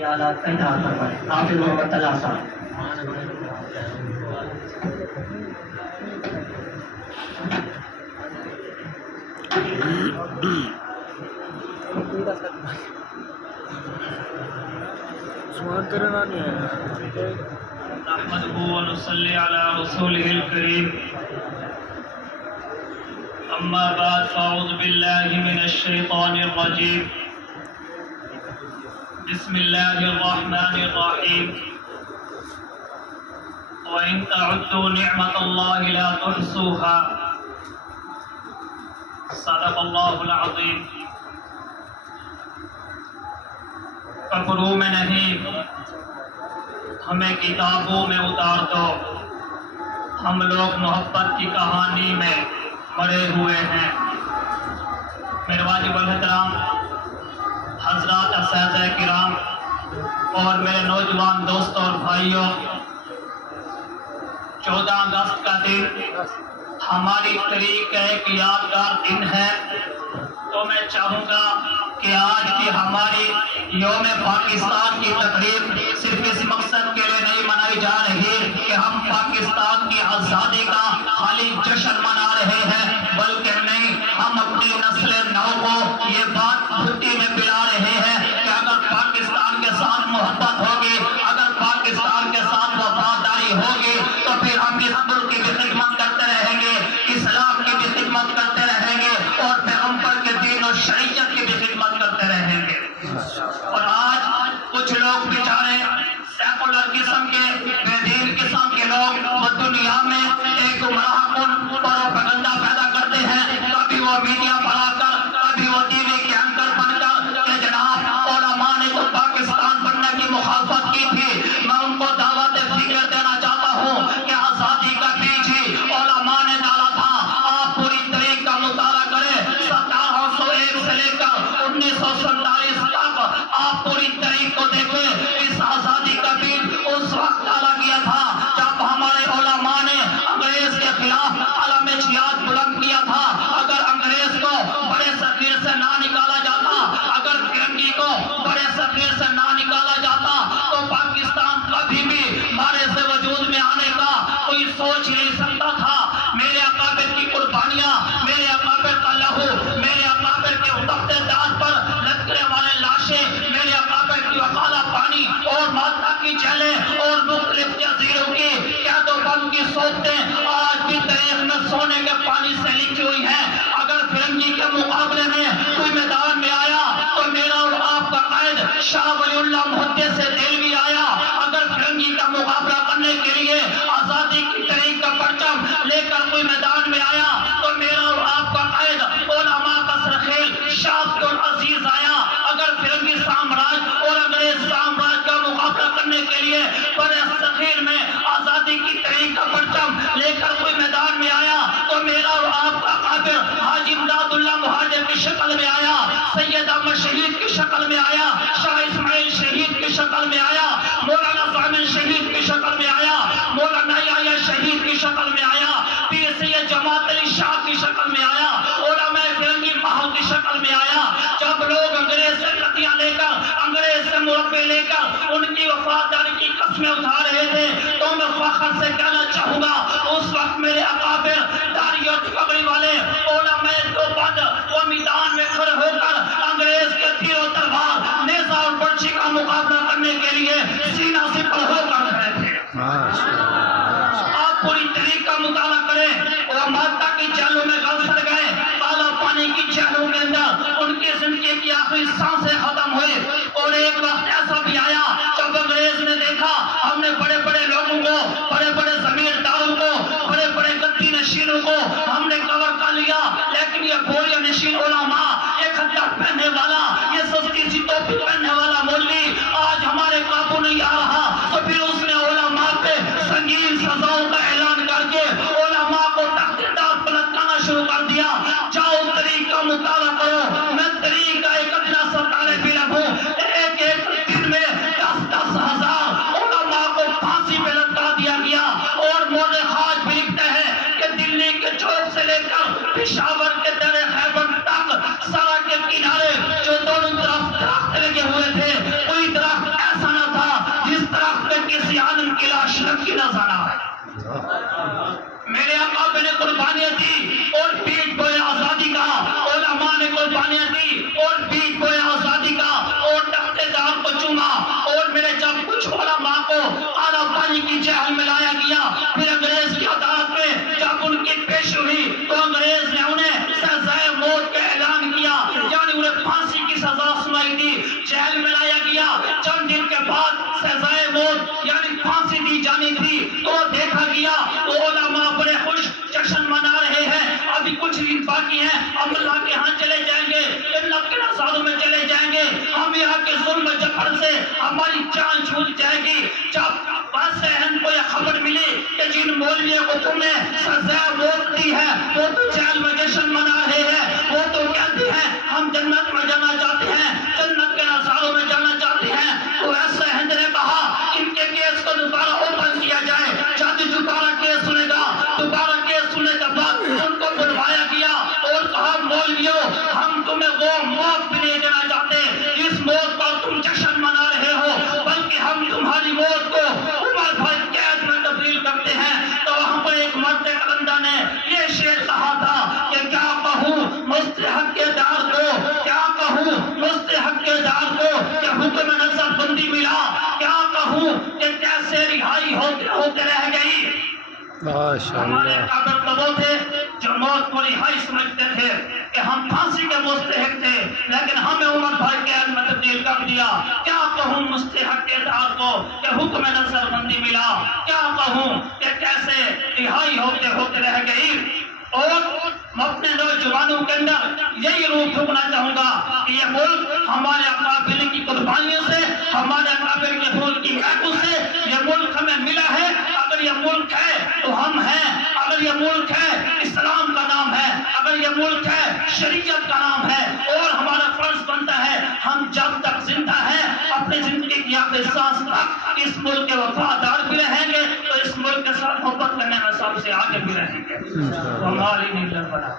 یہ آلات کا انتظار فرمائیں. حافظ محمد طلحہ صاحب. نحمده ونصلي على رسوله الكريم. أما بعد فأعوذ بالله من الشيطان الرجيم. بسم الله الرحمن الرحيم. وإن تعدوا نعمة الله لا تحصوها. صدق الله العظيم. کپڑوں میں نہیں ہمیں کتابوں میں اتار دو. ہم لوگ محبت کی کہانی میں مڑے ہوئے ہیں. میرے واجب الحترام حضرات اساتذہ کرام اور میرے نوجوان دوستوں اور بھائیوں، 14 اگست کا دن ہماری تاریخ کا ایک یادگار دن ہے. تو میں چاہوں گا کہ آج کی ہماری یوم پاکستان کی تقریب صرف اس مقصد کے لیے نہیں منائی جا رہی کہ ہم پاکستان کی آزادی کا خالی جشن منا رہے ہیں، بلکہ نہیں، ہم اپنی نسل نو کو یہ بات بھٹی میں پلا رہے ہیں کہ اگر پاکستان کے ساتھ محبت ہوگی، اگر پاکستان کے ساتھ وفاداری ہوگی، تو پھر ہم اس ملک کی بھی خدمت کرتے رہیں گے، اسلام کی بھی خدمت کرتے رہیں گے اور پیغمبر کے دین اور شریعت کی بھی خدمت کرتے رہیں گے. اور آج کچھ لوگ بیچارے سیکولر قسم کے، بے دین قسم کے لوگ وہ دنیا میں ایک گمراہ کن پروپیگنڈا پیدا کرتے ہیں. کبھی وہ میڈیا بنا کر، کبھی وہ ٹی وی کے اینکر بن کر کہ جناب علماء نے تو پاکستان بننے کی مخالفت کی تھی. میں ان کو دعوت فکر دینا چاہتا ہوں کہ آزادی کا بیج ہی علماء نے ڈالا تھا. آپ پوری تاریخ کا مطالعہ کریں، 1701 سے لے کر 1947 تک آپ پوری تاریخ کو دیکھیں. اس آزادی کا بیج اس وقت ڈالا گیا تھا جب ہمارے علماء نے انگریز کے خلاف علم جہاد بلند کیا تھا. اگر انگریز کو بڑے صغیر سے نہ نکالا جاتا، اگر فرنگی کو بڑے صغیر سے نہ نکالا جاتا، تو پاکستان کبھی بھی ہمارے سے وجود میں آنے کا کوئی سوچ ہی نہیں سکتا تھا. میرے اکابر کی قربانیاں، میرے اکابر کا لہو، میرے اکابر کے اتپتے دار پر لٹکنے والے لاشیں، میرے اکابر کی وکالہ پانی اور مالٹا کی جیلیں اور مختلف جزیروں کی قید و بند کی صورتیں آج بھی تاریخ میں سونے کے پانی سے لکھی ہوئی ہیں. اگر فرنگی کے مقابلے میں کوئی میدان میں آیا تو میرا اور آپ کا قائد شاہ ولی اللہ محدث سے دہلوی آیا. اگر فرنگی کا مقابلہ کرنے کے لیے آزادی کی تاریخ کا پرچم لے کر کوئی میدان میں آیا تو میرا اور آپ کا قائد علماء کا سرخیل شاہ عبد العزیز آیا. اگر فرنگی سامراج اور انگریز سامراج کا مقابلہ کرنے کے لیے بڑے صغیر میں آزادی کی تاریخ کا پرچم لے کر کوئی میدان میں آیا تو میرا اور آپ کا قابل حاجی امداد اللہ مہاجر کی شکل میں آیا، سید احمد شہید کی شکل میں آیا، شاہ اسماعیل شہید کی شکل میں آیا، مولانا ضامن شہید کی شکل میں آیا، مولانا یحییٰ شہید کی شکل میں آیا، پیر سید جماعت علی شاہ کی شکل میں آیا، علماء فرنگی محل کی شکل میں آیا. جب لوگ انگریز سے کتیاں لے کر، انگریز سے مربے لے کر ان کی وفاداری کی قسمیں اٹھا رہے تھے تو میں فخر سے کہنا چاہوں گا اس وقت میرے اکابر داڑھی اور پگڑی والے علماء دیوبند وہ میدان میں کھڑے ہو کر انگریز کے تیر و تلوار، نیزہ اور برچھی کا مقابلہ کرنے کے لیے سینہ سے ہو کر کھڑے تھے. آپ پوری تاریخ کا مطالعہ کریں. وہ مالٹا کی جیلوں میں گلسر گئے، کالا پانی کی جیلوں کے اندر ان کی زندگی کی آخری سانسیں ختم ہوئی. اور ایک وقت ایسا بھی آیا جب انگریز نے دیکھا ہم نے بڑے بڑے لوگوں کو، بڑے بڑے زمینداروں کو، بڑے بڑے گدی نشینوں کو ہم نے کور کر لیا، لیکن یہ بوریا نشین علماء، یہ خدر پہننے والا، یہ سستی سی ٹوپی پہننے والا مولوی آج ہمارے قابو نہیں آ رہا. تو پھر اس نے علماء پہ سنگین سزاؤں کا اعلان کر کے علماء کو تختیدار پلٹانا شروع کر دیا. جاؤ تاریخ کا مطالعہ کرو. میں تاریخ کا ایک ادنا سا طالب علم ہوں. ایک ایک دن میں 10,000 علماء کو پھانسی پہ لٹکا دیا گیا. اور مورخ آج بھی لکھتے ہیں کہ دلی کے چوک سے لے کر پشاور کے در خیبر تک سڑک کے کنارے جو دونوں طرف درخت لگے ہوئے تھے، کوئی درخت ایسا باقی ہیں ہم اللہ کے ہاں چلے جائیں گے، جنت کے نظاروں میں چلے جائیں گے، ہم یہاں کے ظلم و جبر سے ہماری جان چھوٹ جائے گی۔ جب بس اہم کو یہ خبر ملی کہ جن مولویوں کو تم نے سزا موت دی ہے وہ تو جیل میں جشن منا رہے ہیں، وہ تو کہتے ہیں ہم جنت میں جانا چاہتے ہیں، جنت کے نظاروں میں جانا چاہتے ہیں، تو ایسا ہند نے کہا ان کے کیس کو دوبارہ اوپن کیا جائے۔ جج دوبارہ کیس سنے گا، دوبارہ کیس سننے کے بعد ان کو بلوایا گیا اور کہا مولویوں ہم تمہیں وہ موت بھی نہیں دینا چاہتے جس موت پر تم جشن منا رہے ہو، بلکہ ہم تمہاری موت کو عمر بھر قید میں تبدیل کرتے ہیں۔ تو وہاں پر ایک مرد کلندہ نے یہ شعر کہا تھا کہ کیا کہوں مستحق کے دار کو، کیا کہوں مستحق کے دار کو کہ حکم نظر بندی ملا، کیا کہوں کہ کیسے رہائی ہوتے ہوتے رہ گئی۔ ہمارے قابل تو وہ تھے جو موت کو رہائی سمجھتے تھے کہ ہم پھانسی کے مستحق تھے، لیکن ہمیں عمر بھر قید میں تبدیل کر دیا۔ کیا کہوں مستحق کے دار کو کہ حکم نظر بندی ملا، کیا کہوں کہ کیسے رہائی ہوتے ہوتے رہ گئی۔ اور میں اپنے نوجوانوں کے اندر یہی روح پھونکنا چاہوں گا کہ یہ ملک ہمارے اکابر کی قربانیوں سے، ہمارے اکابر کے خون کی محنت سے یہ ملک ہمیں ملا ہے۔ اگر یہ ملک ہے تو ہم ہیں، اگر یہ ملک ہے اسلام کا نام ہے، اگر یہ ملک ہے شریعت کا نام ہے، اور ہمارا فرض بنتا ہے ہم جب تک زندہ ہیں اپنی زندگی کی آخری سانس تک اس ملک کے وفادار بھی رہیں گے، تو اس ملک کے ساتھ محبت کرنے میں سب سے آگے بھی رہیں گے۔ ہماری نیت بنا